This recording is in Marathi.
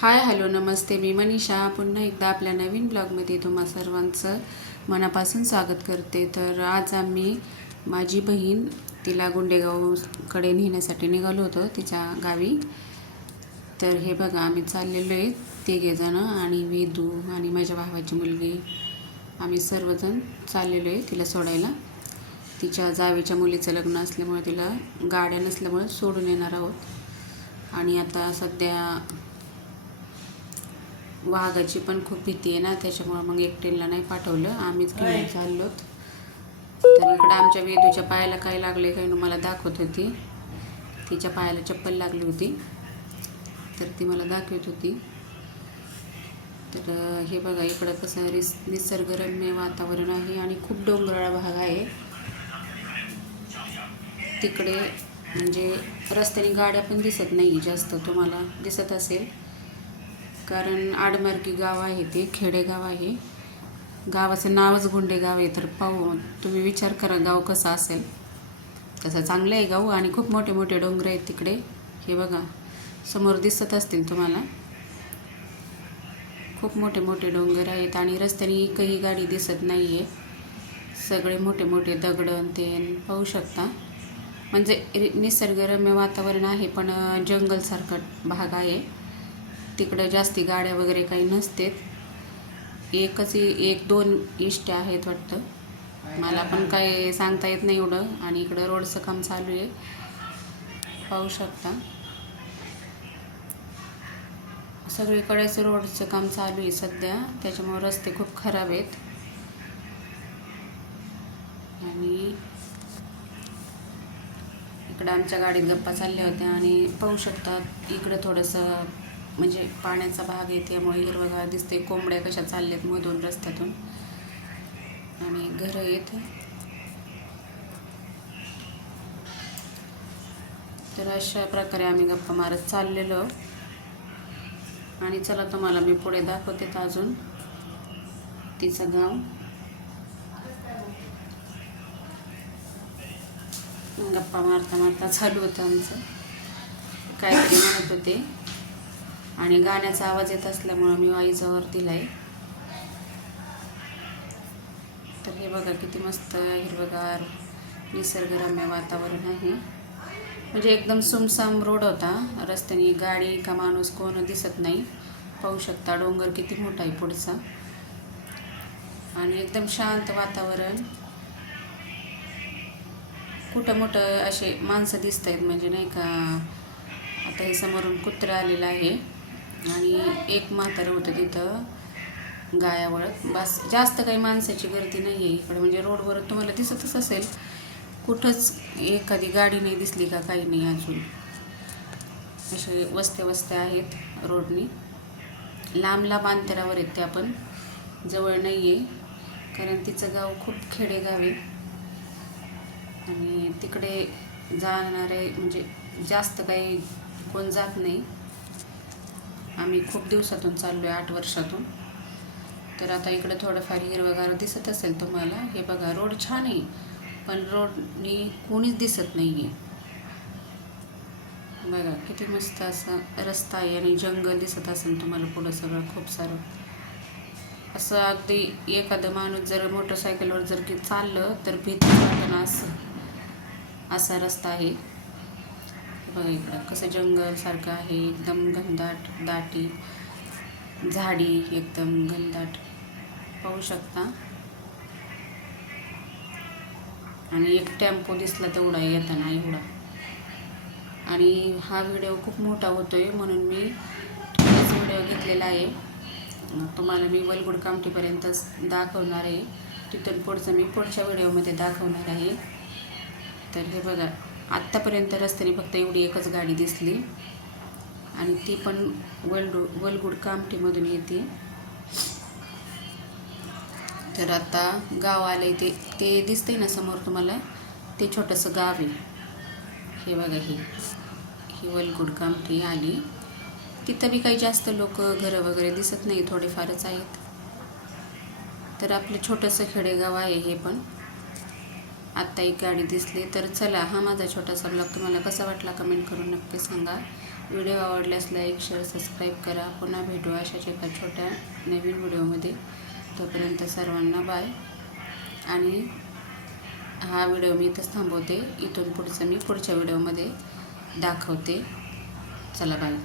हाय हॅलो नमस्ते. मी मनीषा. पुन्हा एकदा आपल्या नवीन ब्लॉगमध्ये तुम्हा सर्वांचं मनापासून स्वागत करते. तर आज आम्ही माझी बहीण तिला गुंडेगावकडे नेण्यासाठी निघालो होतो तिच्या गावी. तर हे बघा आम्ही चाललेलो आहे तिघेजणं आणि वेदू आणि माझ्या भावाची मुलगी. आम्ही सर्वजण चाललेलो आहे तिला सोडायला. तिच्या जावेच्या मुलीचं लग्न असल्यामुळे तिला गाड्या नसल्यामुळे सोडून येणार आहोत. आणि आता सध्या वाघाची पण खूप भीती आहे ना त्याच्यामुळं मग एकटीला नाही पाठवलं. आम्हीच घेऊन चाललो. तर इकडं आमच्या वेदूच्या पायाला काय लागले काही मला दाखवत होती. तिच्या पायाला चप्पल लागली होती. तर ती मला दाखवत होती. तर हे बघा इकडं कसं रिस निसर्गरम्य वातावरण आहे आणि खूप डोंगराळ भाग आहे. तिकडे म्हणजे रस्त्याने गाड्या पण दिसत नाही जास्त तुम्हाला दिसत असेल. कारण आडमार्गी गाव आहे ते खेडेगाव आहे. गावाचं नावच गुंडेगाव आहे तर पाहू तुम्ही विचार करा गाव कसं असेल. तसं चांगलं आहे गाव आणि खूप मोठे मोठे डोंगर आहेत तिकडे. हे बघा समोर दिसत असतील तुम्हाला. खूप मोठे मोठे डोंगर आहेत आणि रस्त्याने एकही गाडी दिसत नाही आहे सगळे मोठे मोठे दगड ते पाहू शकता. म्हणजे निसर्गरम्य वातावरण आहे पण जंगलसारखं भाग आहे. तिकडं जास्ती गाड्या वगैरे काही नसतेत. एकच एक दोन इष्ट आहेत वाटतं. मला पण काय सांगता येत नाही एवढं आणि इकडं रोडचं काम चालू आहे. पाहू शकता. सगळीकडेच रोडचं काम चालू आहे सध्या. त्याच्यामुळे रस्ते खूप खराब आहेत. आणि इकडं आमच्या गाडीत गप्पा चालल्या होत्या आणि पाहू शकतात इकडं थोडंसं म्हणजे पाण्याचा भाग आहे त्यामुळे हिरवगार दिसते कोंबड्या कशा चालल्यात मधून रस्त्यातून. आणि घरं येते. तर अशा प्रकारे आम्ही गप्पा मारत चाललेलो. आणि चला तुम्हाला मी पुढे दाखवते अजून. तिचं गाव. गप्पा मारता मारता चालू होतं आमचं. काहीतरी म्हणत होते. आणि गाण्याचा आवाज येत असल्यामुळं मी वाईजावर दिलाय. तर हे बघा किती मस्त हिरवगार निसर्गरम्य वातावरण आहे. म्हणजे एकदम सुमसाम रोड होता. रस्त्याने गाडी का माणूस कोण दिसत नाही. पाहू शकता डोंगर किती मोठा आहे पुढचा. आणि एकदम शांत वातावरण. कुठं मोठं असे माणसं दिसत आहेत म्हणजे नाही का आता हे समोरून कुत्रा आलेला आहे. आणि एक म्हातारं होतं तिथं गायावळत. बस जास्त काही माणसाची गर्दी नाही आहे इकडं. म्हणजे रोडवर तुम्हाला दिसतच असेल कुठंच एखादी गाडी नाही दिसली का काही नाही अजून. असे वस्त्या वस्त्या आहेत रोडनी. लांब लांब अंतरावर आहेत त्या पण. जवळ नाही आहे कारण तिचं गाव खूप खेडेगाव आहे. आणि तिकडे जाणारे म्हणजे जास्त काही कोण जात नाही. आम्ही खूप दिवसातून चाललो आहे आठ वर्षातून. तर आता इकडे थोडंफार हिरवगार दिसत असेल तुम्हाला. हे बघा रोड छान आहे पण रोडनी कोणीच दिसत नाही आहे बघा किती मस्त असं रस्ता आहे आणि जंगल दिसत असेल तुम्हाला पुढं सगळं खूप सारं. असं अगदी एखादं माणूस जर मोटरसायकलवर जर की चाललं तर भीती वाटणं असं असा रस्ता आहे. बघा इकडं कसं जंगलसारखं आहे एकदम घनदाट दाटी झाडी एकदम घनदाट. पाहू शकता. आणि एक टेम्पो दिसला तेवढा येताना एवढा. आणि हा व्हिडिओ खूप मोठा होतो आहे म्हणून मी व्हिडिओ घेतलेला आहे. तुम्हाला मी वलगुड कामठीपर्यंतच दाखवणार आहे. तिथून पुढचं मी पुढच्या व्हिडिओमध्ये दाखवणार आहे. तर हे बघा. आत्तापर्यंत रस्त्याने फक्त एवढी एकच गाडी दिसली. आणि ती पण वलडू वलगुड कामठीमधून येते. तर आता गाव आलं ते ते दिसतंय ना समोर तुम्हाला? ते छोटंसं गाव आहे. हे बघा हे ही वलगुड कामठी आली. तिथं बी काही जास्त लोक घरं वगैरे दिसत नाही थोडेफारच आहेत. तर आपलं छोटंसं खेडेगाव आहे हे पण. आत्ता एक गाडी दिसली तर चला हा माझा छोटासा ब्लॉग तुम्हाला कसा वाटला कमेंट करून नक्की सांगा. व्हिडिओ आवडल्यास लाईक शेअर सबस्क्राईब करा. पुन्हा भेटू अशाच एका छोट्या नवीन व्हिडिओमध्ये तोपर्यंत सर्वांना बाय आणि हा व्हिडिओ मी इथंच थांबवते. इथून पुढचं मी पुढच्या व्हिडिओमध्ये दाखवते. चला बाय